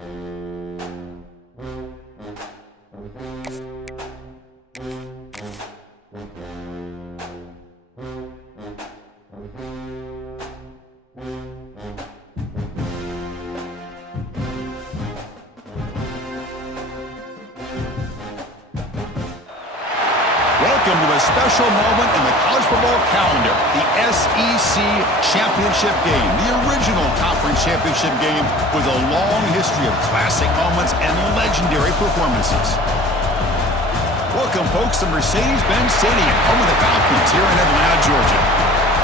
Welcome to a special moment in the college football calendar, the SEC Championship Game, the original conference championship game with a long history of classic moments and legendary performances. Welcome, folks, to Mercedes-Benz Stadium, home of the Falcons here in Atlanta, Georgia,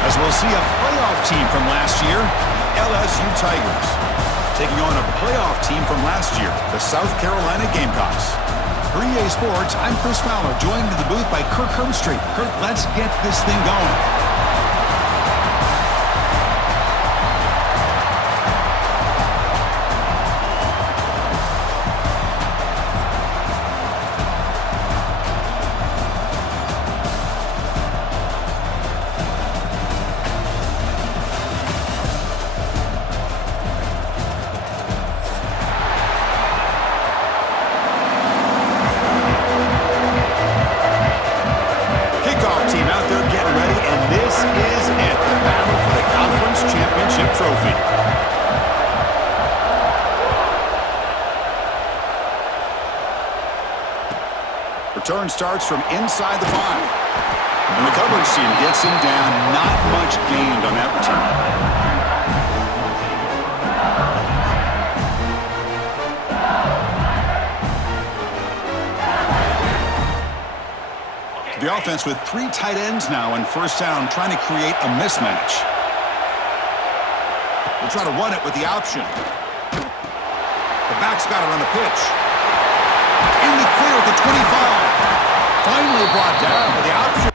as we'll see a playoff team from last year, LSU Tigers, taking on a playoff team from last year, the South Carolina Gamecocks. For EA Sports, I'm Chris Fowler, joined in the booth by Kirk Herbstreit. Kirk, let's get this thing going. Return starts from inside the 5. And the coverage team gets him down. Not much gained on that return. The offense with 3 tight ends now in first down, trying to create a mismatch. We'll try to run it with the option. The back's got it on the pitch. In the clear at the 25. Finally brought down with the option.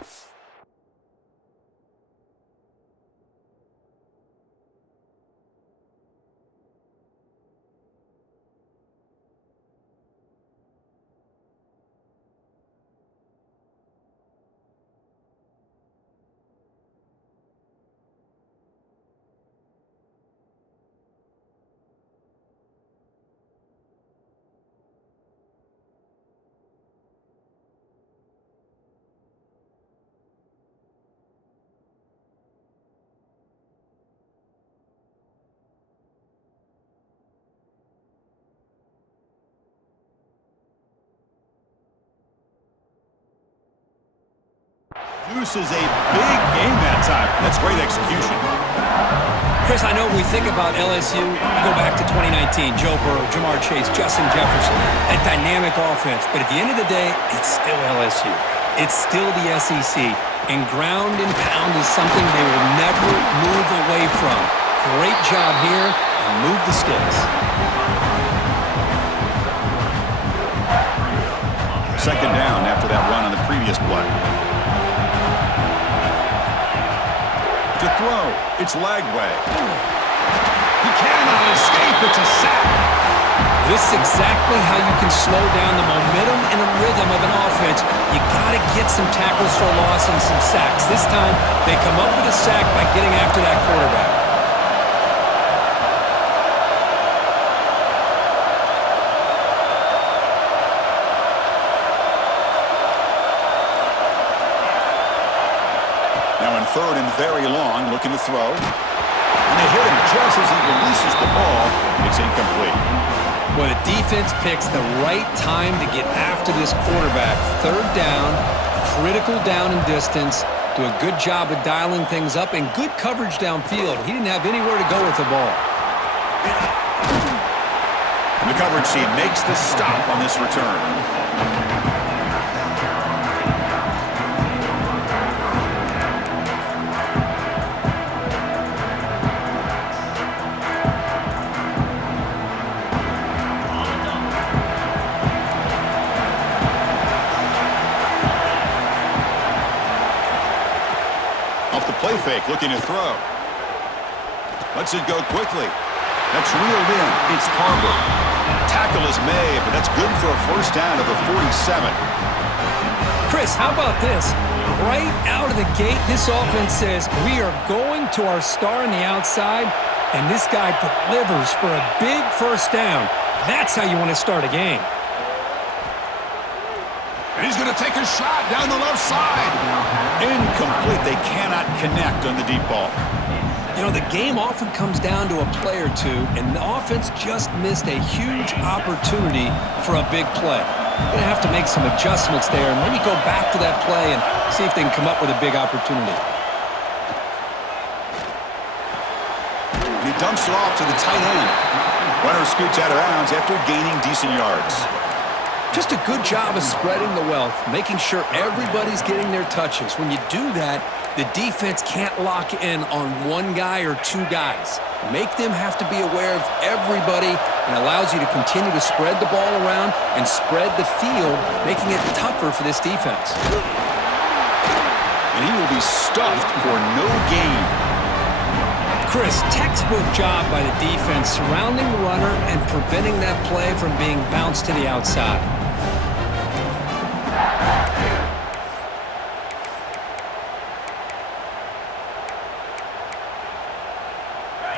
This is a big game that time. That's great execution. Chris, I know when we think about LSU, we go back to 2019, Joe Burrow, Jamar Chase, Justin Jefferson, a dynamic offense. But at the end of the day, it's still LSU. It's still the SEC. And ground and pound is something they will never move away from. Great job here, and move the sticks. Second down after that run on the previous play. To throw, it's Lagway. He cannot escape, it's a sack. This is exactly how you can slow down the momentum and the rhythm of an offense. You got to get some tackles for loss and some sacks. This time, they come up with a sack by getting after that quarterback. Third and very long, looking to throw. And they hit him just as he releases the ball. It's incomplete. Well, the defense picks the right time to get after this quarterback. Third down, critical down and distance. Do a good job of dialing things up and good coverage downfield. He didn't have anywhere to go with the ball. The coverage team makes the stop on this return. Play fake, looking to throw. Lets it go quickly. That's reeled in. It's Carver. Tackle is made, but that's good for a first down of the 47. Chris, how about this? Right out of the gate, this offense says, we are going to our star on the outside. And this guy delivers for a big first down. That's how you want to start a game. And he's going to take a shot down the left side. Incomplete. They cannot connect on the deep ball. You know, the game often comes down to a play or two, and the offense just missed a huge opportunity for a big play. They're going to have to make some adjustments there and maybe go back to that play and see if they can come up with a big opportunity. And he dumps it off to the tight end. Runner scoots out of bounds after gaining decent yards. Just a good job of spreading the wealth, making sure everybody's getting their touches. When you do that, the defense can't lock in on one guy or two guys. Make them have to be aware of everybody, and allows you to continue to spread the ball around and spread the field, making it tougher for this defense. And he will be stuffed for no gain. Chris, textbook job by the defense surrounding the runner and preventing that play from being bounced to the outside.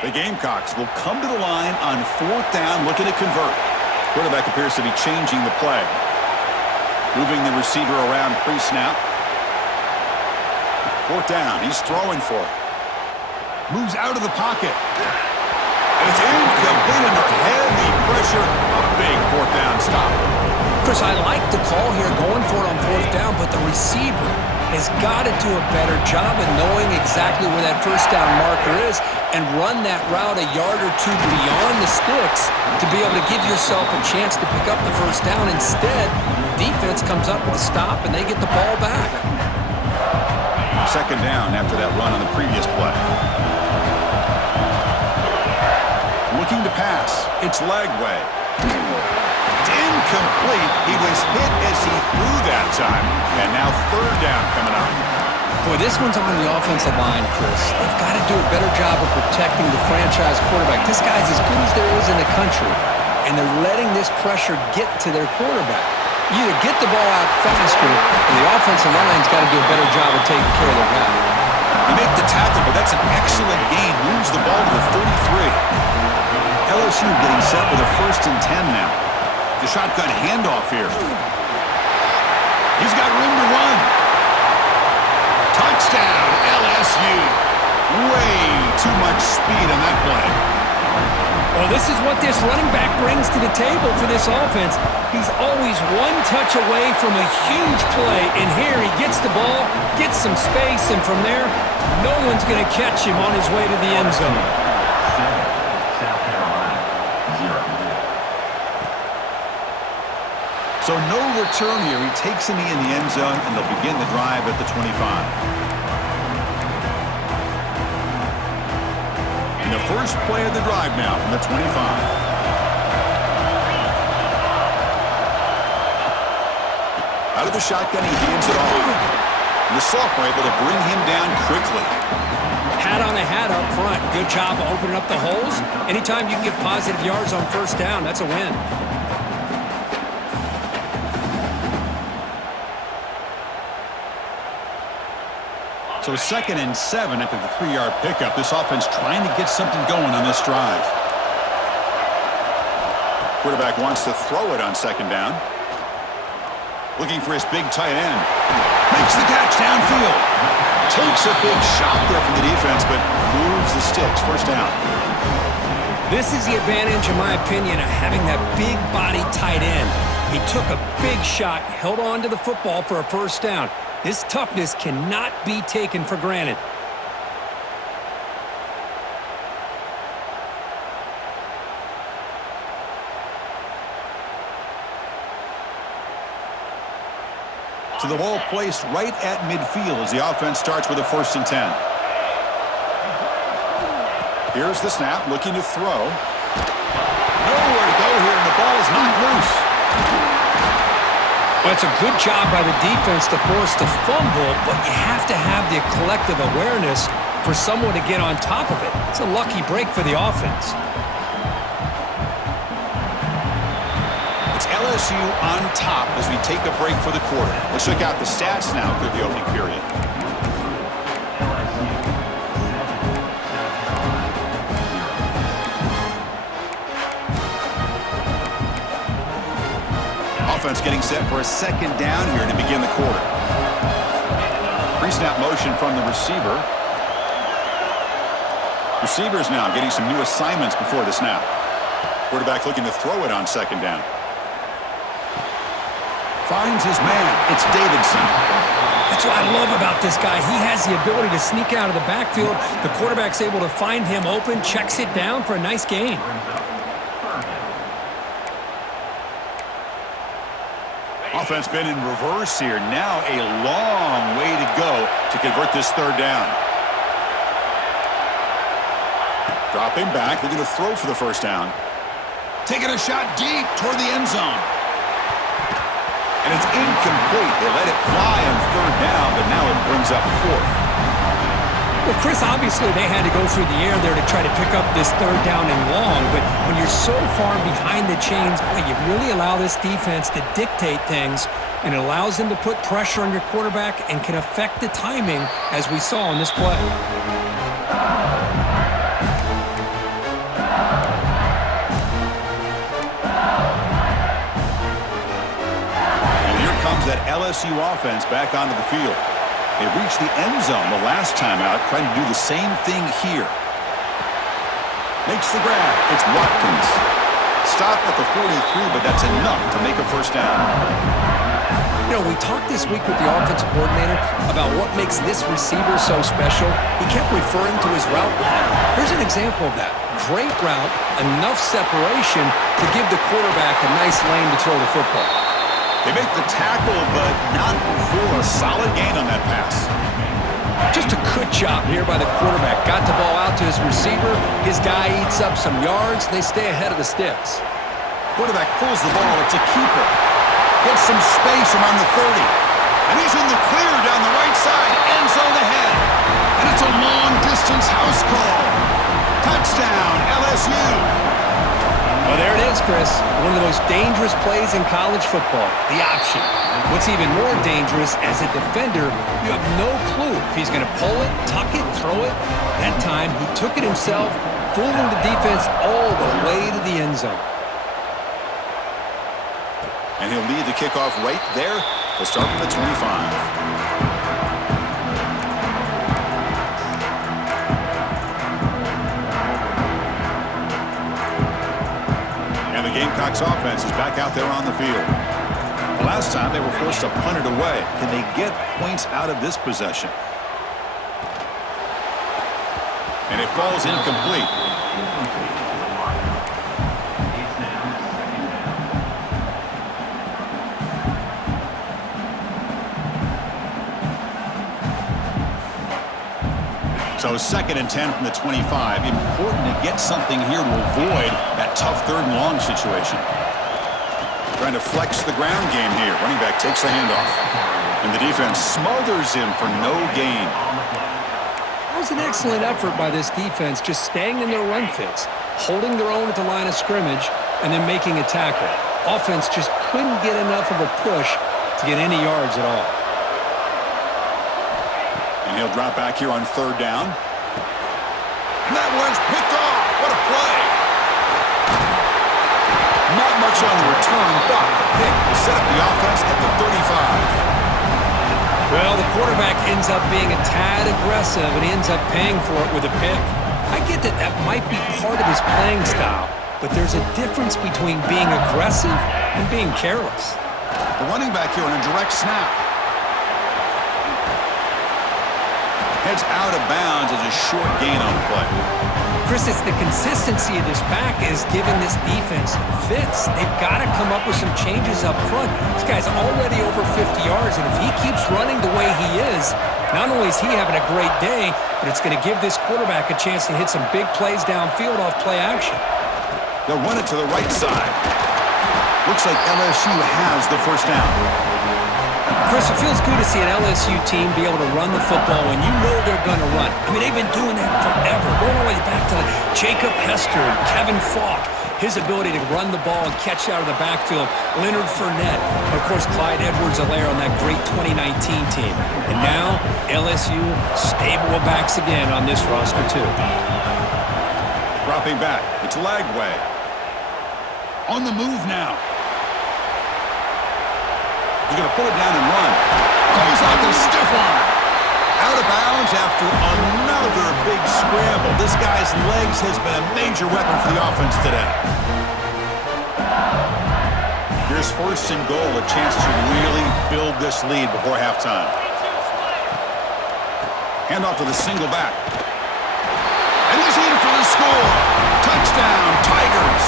The Gamecocks will come to the line on 4th down, looking to convert. Quarterback appears to be changing the play. Moving the receiver around pre-snap. 4th down, he's throwing for it. Moves out of the pocket. And it's incomplete under heavy pressure. A big 4th down stop. Chris, I like the call here going for it on 4th down, but the receiver has got to do a better job of knowing exactly where that first down marker is and run that route a yard or two beyond the sticks to be able to give yourself a chance to pick up the first down. Instead, the defense comes up with a stop and they get the ball back. 2nd down after that run on the previous play. Looking to pass. It's Lagway. It's incomplete. He was hit as he threw that time. And now 3rd down coming up. Boy, this one's on the offensive line, Chris. They've got to do a better job of protecting the franchise quarterback. This guy's as good as there is in the country, and they're letting this pressure get to their quarterback. You either get the ball out faster, or the offensive line's got to do a better job of taking care of their guy. They make the tackle, but that's an excellent gain. Moves the ball to the 33. LSU getting set with a 1st and 10 now. The shotgun handoff here. He's got room to run. Touchdown, LSU. Way too much speed on that play. Well, this is what this running back brings to the table for this offense. He's always one touch away from a huge play, and here he gets the ball, gets some space, and from there, no one's going to catch him on his way to the end zone. So no return here. He takes him in the end zone, and they'll begin the drive at the 25. And the first play of the drive now from the 25. Out of the shotgun, he hands it off. And the sophomore able to bring him down quickly. Hat on a hat up front. Good job of opening up the holes. Anytime you can get positive yards on 1st down, that's a win. So 2nd and 7 after the 3-yard pickup. This offense trying to get something going on this drive. Quarterback wants to throw it on 2nd down. Looking for his big tight end. Makes the catch downfield. Takes a big shot there from the defense, but moves the sticks. 1st down. This is the advantage, in my opinion, of having that big body tight end. He took a big shot, held on to the football for a 1st down. His toughness cannot be taken for granted. So the ball placed right at midfield as the offense starts with a 1st and 10. Here's the snap, looking to throw. Nowhere to go here, and the ball is knocked loose. Well, it's a good job by the defense to force the fumble, but you have to have the collective awareness for someone to get on top of it. It's a lucky break for the offense. It's LSU on top as we take a break for the quarter. Let's check out the stats now through the opening period. offense getting set for a second down here to begin the quarter. Pre-snap motion from the receiver. Receivers now getting some new assignments before the snap. Quarterback looking to throw it on second down. Finds his man. It's Davidson. That's what I love about this guy. He has the ability to sneak out of the backfield. The quarterback's able to find him open, checks it down for a nice gain. Offense been in reverse here. Now a long way to go to convert this third down. Dropping back, looking to throw for the first down. Taking a shot deep toward the end zone. And it's incomplete. They let it fly on third down, but now it brings up fourth. Well, Chris, obviously they had to go through the air there to try to pick up this third down and long, but when you're so far behind the chains, boy, you really allow this defense to dictate things, and it allows them to put pressure on your quarterback and can affect the timing, as we saw in this play. That LSU offense back onto the field. They reached the end zone the last time out, trying to do the same thing here. Makes the grab. It's Watkins. Stop at the 43, but that's enough to make a first down. You know, we talked this week with the offensive coordinator about what makes this receiver so special. He kept referring to his route running. Here's an example of that. Great route, enough separation to give the quarterback a nice lane to throw the football. They make the tackle, but not before a solid gain on that pass. Just a good job here by the quarterback. Got the ball out to his receiver. His guy eats up some yards. They stay ahead of the sticks. Quarterback pulls the ball. It's a keeper. Gets some space around the 30. And he's in the clear down the right side. End zone ahead. And it's a long-distance house call. Touchdown, LSU. Well, there it is, Chris. One of the most dangerous plays in college football, the option. What's even more dangerous, as a defender, you have no clue if he's going to pull it, tuck it, throw it. That time, he took it himself, fooling the defense all the way to the end zone. And he'll lead the kickoff right there. They'll start from the 25. Gamecocks offense is back out there on the field. The last time they were forced to punt it away. Can they get points out of this possession? And it falls incomplete. So 2nd and 10 from the 25. Important to get something here to avoid that tough third and long situation. Trying to flex the ground game here. Running back takes the handoff. And the defense smothers him for no gain. That was an excellent effort by this defense, just staying in their run fits, holding their own at the line of scrimmage, and then making a tackle. Offense just couldn't get enough of a push to get any yards at all. And he'll drop back here on third down. And that one's picked off. What a play. Not much on the return, but the pick will set up the offense at the 35. Well, the quarterback ends up being a tad aggressive, and he ends up paying for it with a pick. I get that that might be part of his playing style, but there's a difference between being aggressive and being careless. The running back here on a direct snap. Heads out of bounds as a short gain on the play. Chris, it's the consistency of this back is giving this defense fits. They've got to come up with some changes up front. This guy's already over 50 yards, and if he keeps running the way he is, not only is he having a great day, but it's going to give this quarterback a chance to hit some big plays downfield off play action. They'll run it to the right side. Looks like LSU has the first down. Chris, it feels good to see an LSU team be able to run the football when you know they're going to run. I mean, they've been doing that forever, going all the way back to Jacob Hester and Kevin Falk. His ability to run the ball and catch out of the backfield, Leonard Fournette, and of course Clyde Edwards-Helaire on that great 2019 team. And now LSU stable of backs again on this roster too. Dropping back, it's Lagway. On the move now. He's going to pull it down and run. Goes out the stiff arm. Out of bounds after another big scramble. This guy's legs has been a major weapon for the offense today. Here's first and goal, a chance to really build this lead before halftime. Handoff with a single back. And he's in for the score. Touchdown, Tigers.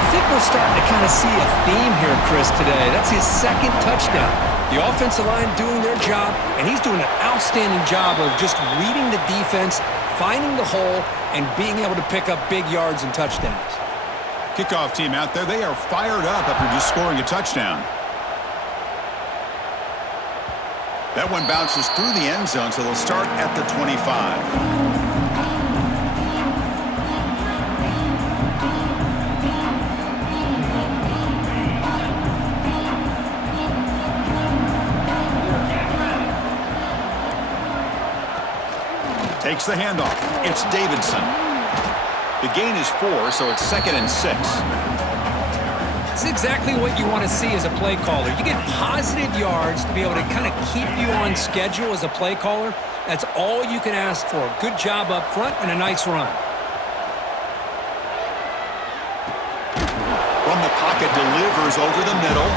I think we're starting to kind of see a theme here, Chris, today. That's his second touchdown. The offensive line doing their job, and he's doing an outstanding job of just reading the defense, finding the hole, and being able to pick up big yards and touchdowns. Kickoff team out there, they are fired up after just scoring a touchdown. That one bounces through the end zone, so they'll start at the 25. Takes the handoff. It's Davidson. The gain is 4, so it's 2nd and 6. It's exactly what you want to see as a play caller. You get positive yards to be able to kind of keep you on schedule as a play caller. That's all you can ask for. Good job up front and a nice run. From the pocket, delivers over the middle.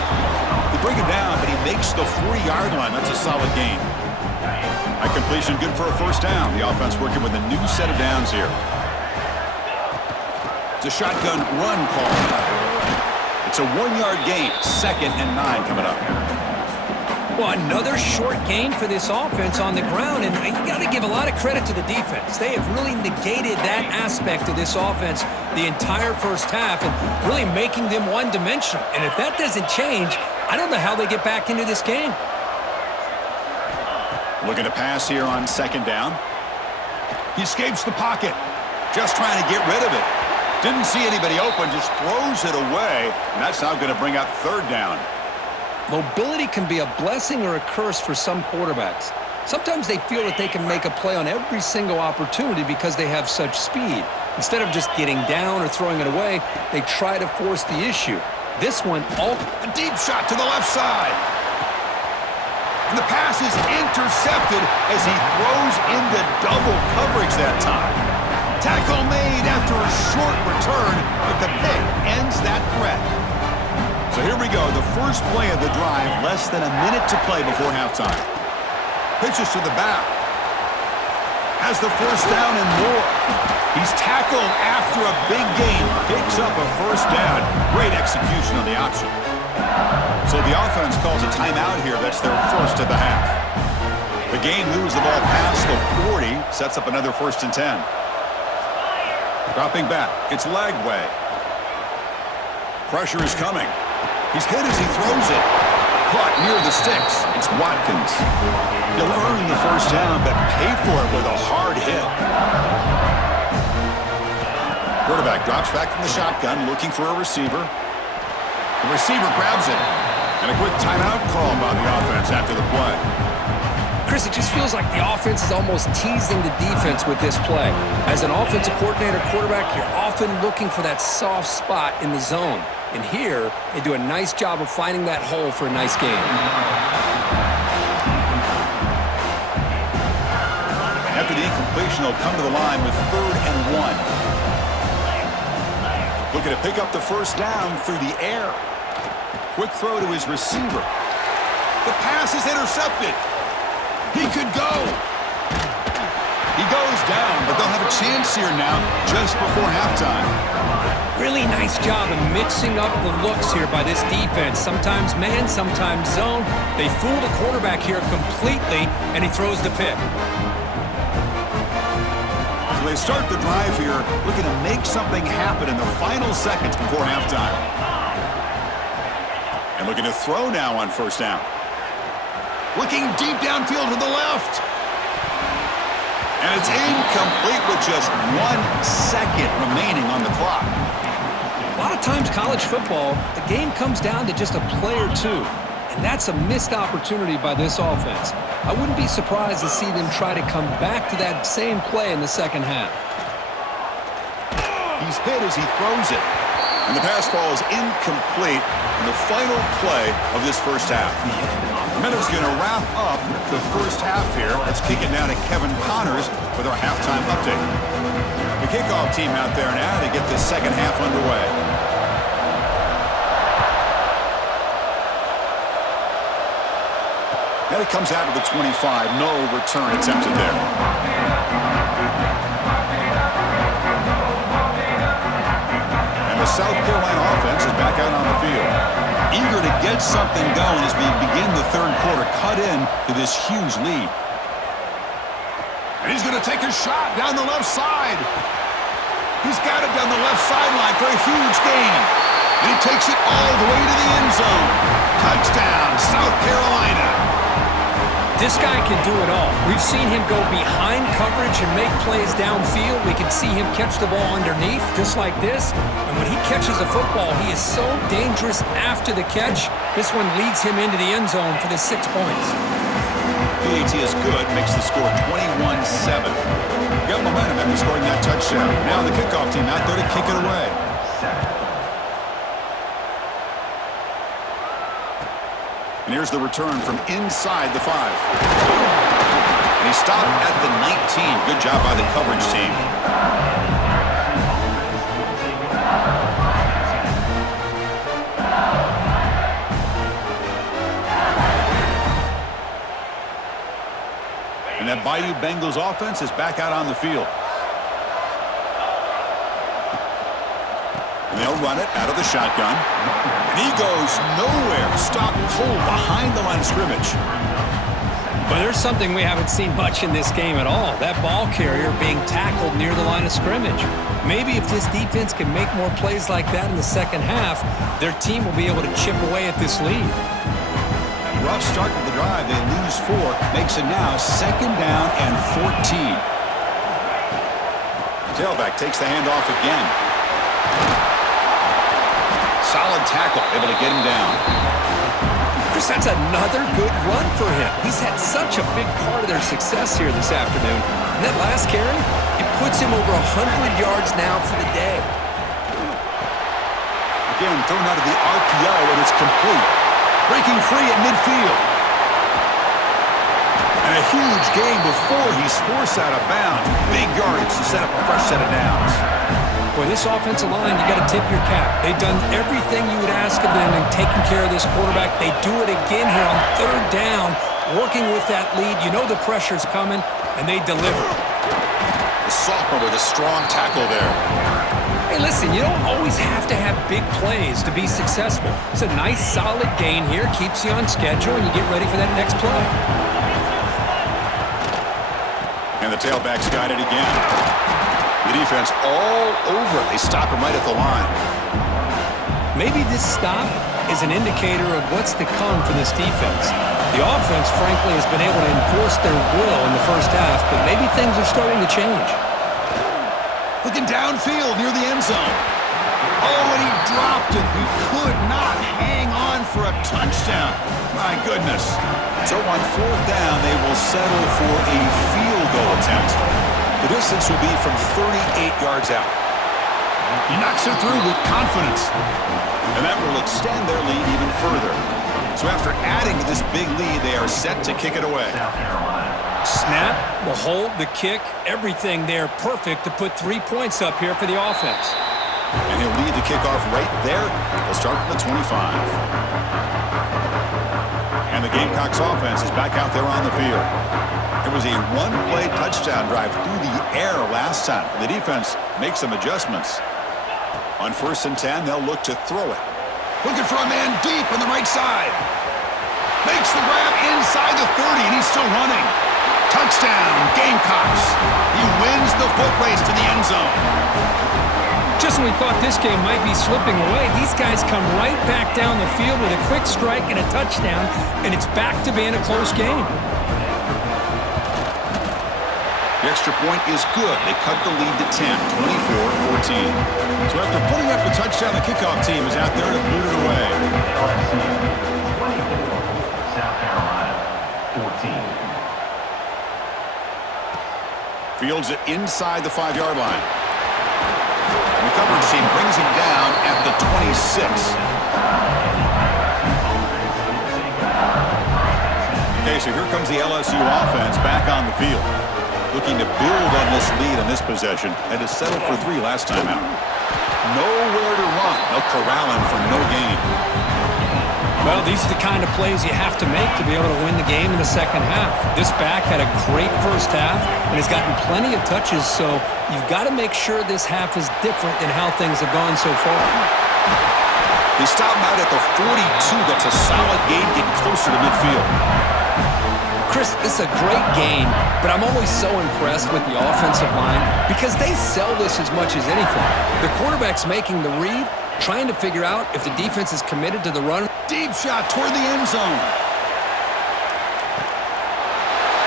They bring him down, but he makes the 40-yard line. That's a solid gain. A completion good for a first down. The offense working with a new set of downs here. It's a shotgun run call. It's a 1-yard gain. 2nd and 9 coming up. Well, another short gain for this offense on the ground, and you got to give a lot of credit to the defense. They have really negated that aspect of this offense the entire first half and really making them one-dimensional. And if that doesn't change, I don't know how they get back into this game. Looking to pass here on 2nd down. He escapes the pocket. Just trying to get rid of it. Didn't see anybody open, just throws it away. And that's now going to bring up 3rd down. Mobility can be a blessing or a curse for some quarterbacks. Sometimes they feel that they can make a play on every single opportunity because they have such speed. Instead of just getting down or throwing it away, they try to force the issue. This one, a deep shot to the left side. And the pass is intercepted as he throws into double coverage that time. Tackle made after a short return, but the pick ends that threat. So here we go, the first play of the drive, less than a minute to play before halftime. Pitches to the back. Has the first down and more. He's tackled after a big gain, picks up a first down. Great execution on the option. So the offense calls a timeout here. That's their first of the half. The game moves the ball past the 40, sets up another 1st and 10. Dropping back, it's Lagway. Pressure is coming. He's hit as he throws it. Caught near the sticks. It's Watkins. He'll earn the first down, but pay for it with a hard hit. Quarterback drops back from the shotgun, looking for a receiver. The receiver grabs it. And a quick timeout call by the offense after the play. Chris, it just feels like the offense is almost teasing the defense with this play. As an offensive coordinator, quarterback, you're often looking for that soft spot in the zone. And here, they do a nice job of finding that hole for a nice game. After the incompletion, he'll come to the line with 3rd and 1. Looking to pick up the first down through the air. Quick throw to his receiver. The pass is intercepted. He could go. He goes down, but they'll have a chance here now just before halftime. Really nice job of mixing up the looks here by this defense. Sometimes man, sometimes zone. They fool the quarterback here completely, and he throws the pick. So they start the drive here, looking to make something happen in the final seconds before halftime. And looking to throw now on first down. Looking deep downfield to the left. And it's incomplete with just 1 second remaining on the clock. A lot of times college football, the game comes down to just a play or two. And that's a missed opportunity by this offense. I wouldn't be surprised to see them try to come back to that same play in the second half. He's hit as he throws it. And the pass ball is incomplete in the final play of this first half. The Minnows going to wrap up the first half here. Let's kick it down to Kevin Connors with our halftime update. The kickoff team out there now to get this second half underway. Then it comes out to the 25. No return attempted there. The South Carolina offense is back out on the field. Eager to get something going as we begin the third quarter, cut in to this huge lead. And he's going to take a shot down the left side. He's got it down the left sideline for a huge gain. And he takes it all the way to the end zone. Touchdown, South Carolina. This guy can do it all. We've seen him go behind coverage and make plays downfield. We can see him catch the ball underneath, just like this. And when he catches a football, he is so dangerous after the catch. This one leads him into the end zone for the 6 points. PAT is good, makes the score 21-7. Got momentum after scoring that touchdown. Now the kickoff team out there to kick it away. And here's the return from inside the 5. And he stopped at the 19. Good job by the coverage team. And that Bayou Bengals offense is back out on the field. And they'll run it out of the shotgun. And he goes nowhere. Stopped cold behind the line of scrimmage. But there's something we haven't seen much in this game at all. That ball carrier being tackled near the line of scrimmage. Maybe if this defense can make more plays like that in the second half, their team will be able to chip away at this lead. Rough start to the drive. They lose 4. Makes it now 2nd down and 14. Tailback takes the handoff again. Solid tackle, able to get him down. Chris, that's another good run for him. He's had such a big part of their success here this afternoon. And that last carry, it puts him over 100 yards now for the day. Again, thrown out of the RPO, and it's complete. Breaking free at midfield. And a huge gain before he's forced out of bounds. Big yardage to set up a fresh set of downs. Boy, this offensive line, you got to tip your cap. They've done everything you would ask of them in taking care of this quarterback. They do it again here on 3rd down, working with that lead. You know the pressure's coming, and they deliver. The sophomore with a strong tackle there. Hey, listen, you don't always have to have big plays to be successful. It's a nice, solid gain here. Keeps you on schedule, and you get ready for that next play. And the tailback's got it again. The defense all over. They stop him right at the line. Maybe this stop is an indicator of what's to come for this defense. The offense, frankly, has been able to enforce their will in the first half, but maybe things are starting to change. Looking downfield near the end zone. Oh, and he dropped it. He could not hang on for a touchdown. My goodness. So on 4th down, they will settle for a field goal attempt. The distance will be from 38 yards out. He knocks it through with confidence. And that will extend their lead even further. So after adding to this big lead, they are set to kick it away. Snap, the hold, the kick, everything there perfect to put 3 points up here for the offense. And he'll lead the kickoff right there. They'll start from the 25. And the Gamecocks offense is back out there on the field. It was a one-play touchdown drive through the air last time. The defense makes some adjustments. On 1st and 10, they'll look to throw it. Looking for a man deep on the right side. Makes the grab inside the 30, and he's still running. Touchdown, Gamecocks. He wins the foot race to the end zone. Just when we thought this game might be slipping away, these guys come right back down the field with a quick strike and a touchdown, and it's back to being a close game. The extra point is good. They cut the lead to 10, 24-14. So after putting up the touchdown, the kickoff team is out there to boot it away. LSU 24, South Carolina 14. Fields it inside the 5-yard line. And the coverage team brings him down at the 6. Okay, so here comes the LSU offense back on the field. Looking to build on this lead on this possession. Had to settle for 3 last time out. Nowhere to run. They'll corral him for no gain. Well, these are the kind of plays you have to make to be able to win the game in the second half. This back had a great first half and has gotten plenty of touches, so you've got to make sure this half is different than how things have gone so far. They stop him out at the 42. That's a solid gain, getting closer to midfield. Chris, this is a great game, but I'm always so impressed with the offensive line because they sell this as much as anything. The quarterback's making the read, trying to figure out if the defense is committed to the run. Deep shot toward the end zone.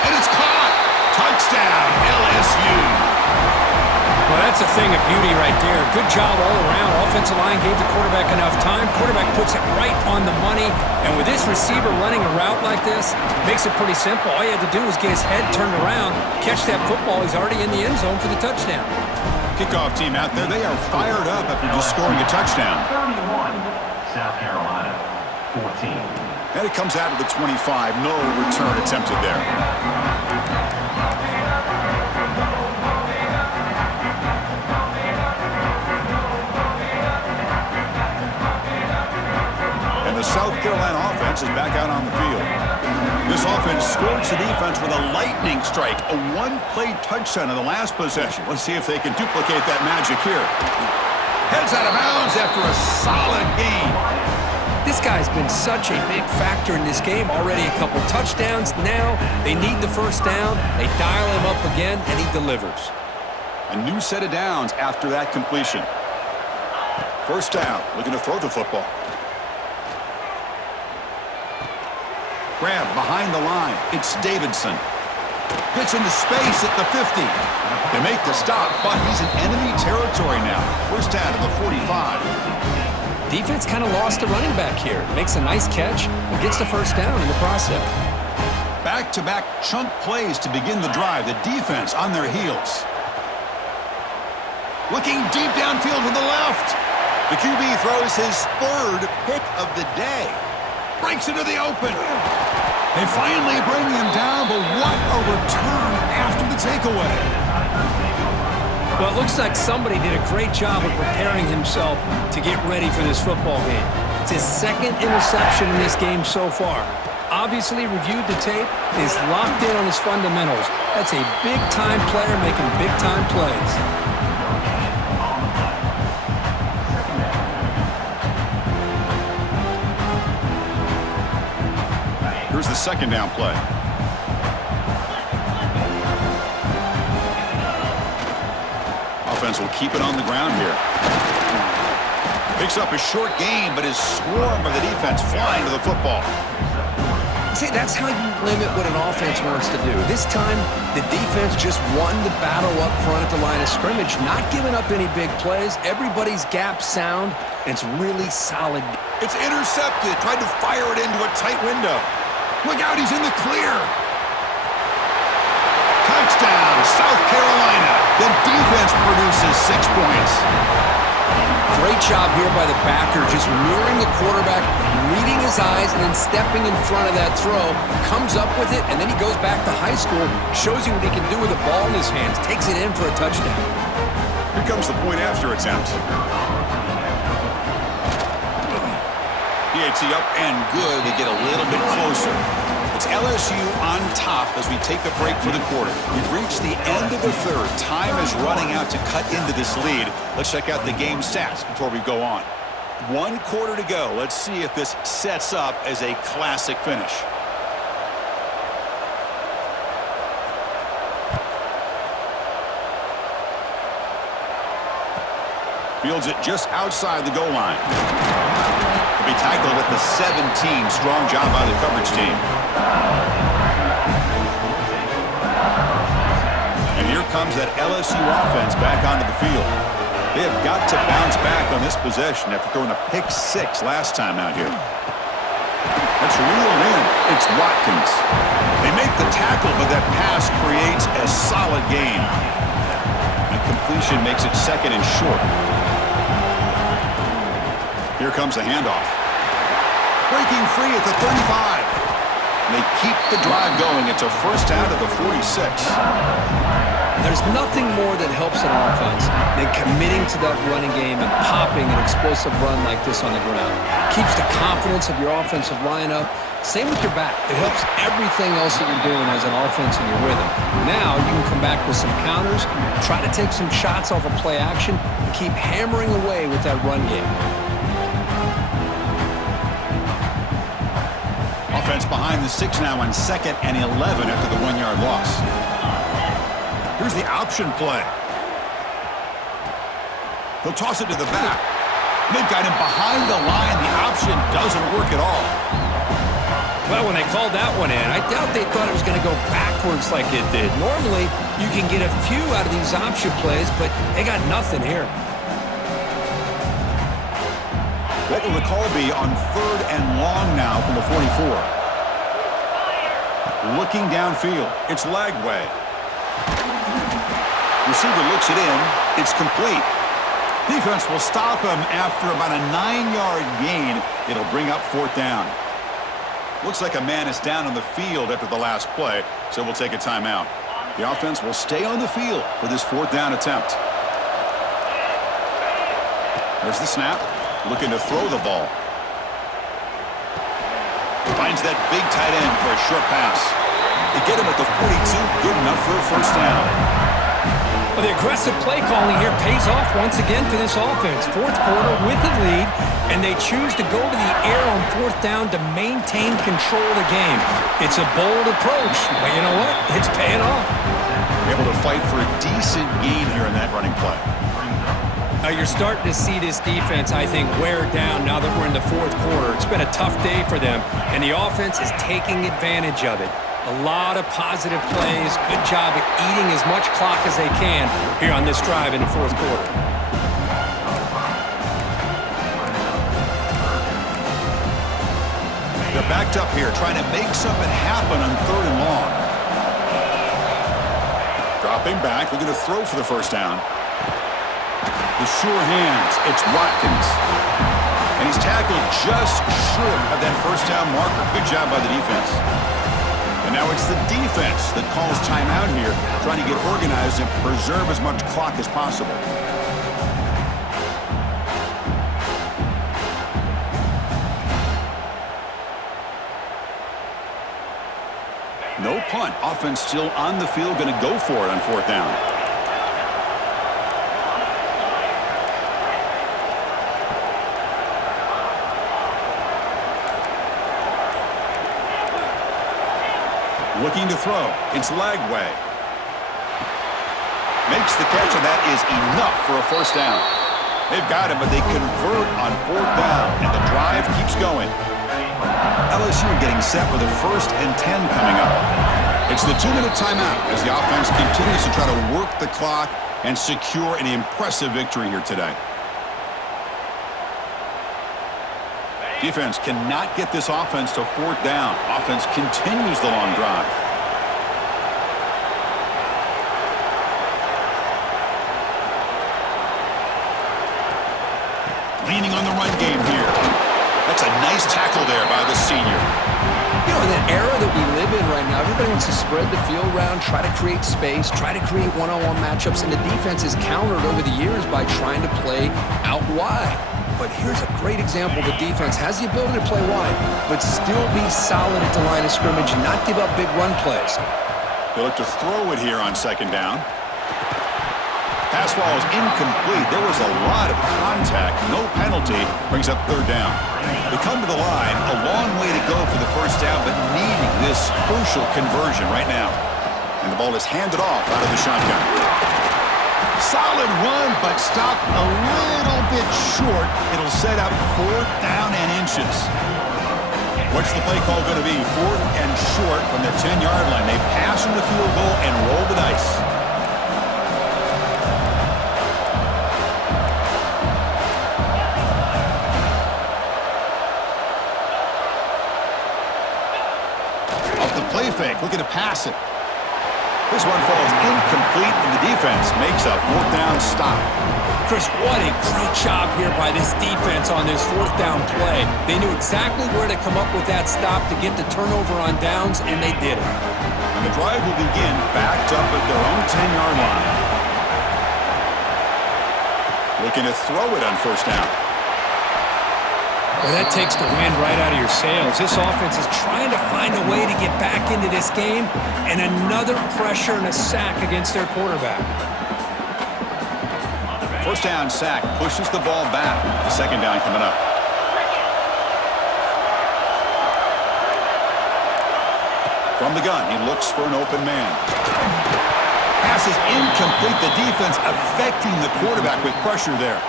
And it's caught. Touchdown, LSU. Well, that's a thing of beauty right there. Good job all around. Offensive line gave the quarterback enough time. Quarterback puts it right on the money. And with this receiver running a route like this, makes it pretty simple. All you had to do was get his head turned around, catch that football. He's already in the end zone for the touchdown. Kickoff team out there. They are fired up after just scoring a touchdown. 31, South Carolina, 14. And it comes out of the 25. No return attempted there. And the South Carolina offense is back out on the field. This offense scorched the defense with a lightning strike. A one-play touchdown in the last possession. Let's see if they can duplicate that magic here. Heads out of bounds after a solid gain. This guy's been such a big factor in this game. Already a couple touchdowns. Now they need the first down. They dial him up again, and he delivers. A new set of downs after that completion. First down, looking to throw the football. Grab behind the line. It's Davidson. Gets into space at the 50. They make the stop, but he's in enemy territory now. First down to the 45. Defense kind of lost a running back here. Makes a nice catch and gets the first down in the process. Back-to-back chunk plays to begin the drive. The defense on their heels. Looking deep downfield to the left. The QB throws his third pick of the day. Breaks into the open. They finally bring him down, but what a return after the takeaway. Well, it looks like somebody did a great job of preparing himself to get ready for this football game. It's his second interception in this game so far. Obviously reviewed the tape, is locked in on his fundamentals. That's a big-time player making big-time plays. Here's the second down play. Offense will keep it on the ground here. Picks up a short gain, but is swarmed by the defense flying to the football. See, that's how you limit what an offense wants to do. This time, the defense just won the battle up front at the line of scrimmage, not giving up any big plays. Everybody's gap sound, and it's really solid. It's intercepted. Tried to fire it into a tight window. Look out, he's in the clear. Touchdown, South Carolina. The defense produces 6 points. Great job here by the backer, just mirroring the quarterback, reading his eyes, and then stepping in front of that throw. Comes up with it, and then he goes back to high school, shows you what he can do with the ball in his hands, takes it in for a touchdown. Here comes the point after attempt. PAT up and good. They get a little bit closer. It's LSU on top as we take a break for the quarter. We've reached the end of the third. Time is running out to cut into this lead. Let's check out the game stats before we go on. 1 quarter to go. Let's see if this sets up as a classic finish. Fields it just outside the goal line. Be tackled at the 17. Strong job by the coverage team. And here comes that LSU offense back onto the field. They have got to bounce back on this possession after throwing a pick 6 last time out here. That's reeled in. It's Watkins. They make the tackle, but that pass creates a solid gain. And completion makes it second and short. Here comes the handoff. Breaking free at the 35. They keep the drive going. It's a first down to the 46. There's nothing more that helps an offense than committing to that running game and popping an explosive run like this on the ground. Keeps the confidence of your offensive lineup. Same with your back. It helps everything else that you're doing as an offense and your rhythm. Now you can come back with some counters, try to take some shots off of play action, and keep hammering away with that run game. Offense behind the 6 now on 2nd and 11 after the 1-yard loss. Here's the option play. He'll toss it to the back. They've got him behind the line. The option doesn't work at all. Well, when they called that one in, I doubt they thought it was going to go backwards like it did. Normally, you can get a few out of these option plays, but they got nothing here. What will the call be on 3rd and long now from the 44? Looking downfield. It's Lagway. Receiver looks it in. It's complete. Defense will stop him after about a 9-yard gain. It'll bring up 4th down. Looks like a man is down on the field after the last play, so we'll take a timeout. The offense will stay on the field for this 4th down attempt. There's the snap. Looking to throw the ball. Finds that big tight end for a short pass. They get him at the 42. Good enough for a first down. Well, the aggressive play calling here pays off once again for this offense. 4th quarter with the lead, and they choose to go to the air on 4th down to maintain control of the game. It's a bold approach, but you know what? It's paying off. Able to fight for a decent gain here in that running play. Now you're starting to see this defense, I think, wear down now that we're in the 4th quarter. It's been a tough day for them, and the offense is taking advantage of it. A lot of positive plays. Good job at eating as much clock as they can here on this drive in the 4th quarter. They're backed up here, trying to make something happen on 3rd and long. Dropping back, looking to throw for the first down. The sure hands, it's Watkins. And he's tackled just short of that first down marker. Good job by the defense. And now it's the defense that calls timeout here, trying to get organized and preserve as much clock as possible. No punt. Offense still on the field, going to go for it on 4th down. Looking to throw. It's Lagway. Makes the catch, and that is enough for a first down. They've got him, but they convert on 4th down, and the drive keeps going. LSU getting set with a 1st and 10 coming up. It's the 2-minute timeout as the offense continues to try to work the clock and secure an impressive victory here today. Defense cannot get this offense to 4th down. Offense continues the long drive. Leaning on the run game here. That's a nice tackle there by the senior. You know, in the era that we live in right now, everybody wants to spread the field around, try to create space, try to create one-on-one matchups, and the defense is countered over the years by trying to play out wide. But here's a great example. The defense has the ability to play wide, but still be solid at the line of scrimmage and not give up big run plays. They look to throw it here on 2nd down. Pass ball is incomplete. There was a lot of contact. No penalty. Brings up 3rd down. They come to the line. A long way to go for the first down, but needing this crucial conversion right now. And the ball is handed off out of the shotgun. Solid run, but stopped a little bit short. It'll set up 4th down and inches. What's the play call going to be? 4th and short from the 10-yard line. They pass on the field goal and roll the dice. Off the play fake, looking to pass it. This one falls incomplete, and the defense makes a 4th down stop. Chris, what a great job here by this defense on this fourth down play. They knew exactly where to come up with that stop to get the turnover on downs, and they did it. And the drive will begin backed up at their own 10-yard line. Looking to throw it on first down. Well, that takes the wind right out of your sails. This offense is trying to find a way to get back into this game, and another pressure and a sack against their quarterback. First down sack pushes the ball back. The second down coming up. From the gun, he looks for an open man. Pass is incomplete. The defense affecting the quarterback with pressure there.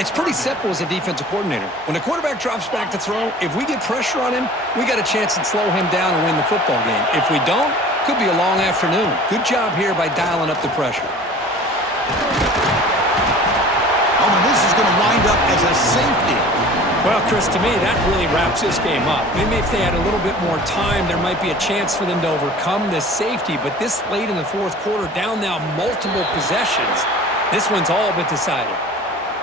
It's pretty simple as a defensive coordinator. When a quarterback drops back to throw, if we get pressure on him, we got a chance to slow him down and win the football game. If we don't, could be a long afternoon. Good job here by dialing up the pressure. Oh, and this is going to wind up as a safety. Well, Chris, to me, that really wraps this game up. Maybe if they had a little bit more time, there might be a chance for them to overcome this safety. But this late in the fourth quarter, down now multiple possessions, this one's all but decided.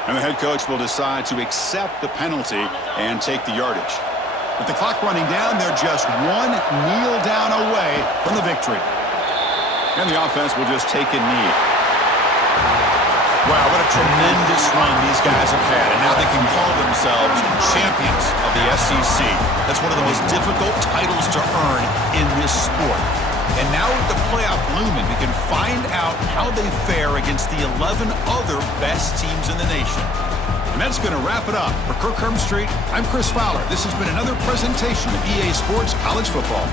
And the head coach will decide to accept the penalty and take the yardage. With the clock running down, they're just one kneel down away from the victory. And the offense will just take a knee. Wow, what a tremendous run these guys have had. And now they can call themselves champions of the SEC. That's one of the most difficult titles to earn in this sport. And now with the playoff looming, we can find out how they fare against the 11 other best teams in the nation. And that's going to wrap it up. For Kirk Hermstreet, I'm Chris Fowler. This has been another presentation of EA Sports College Football.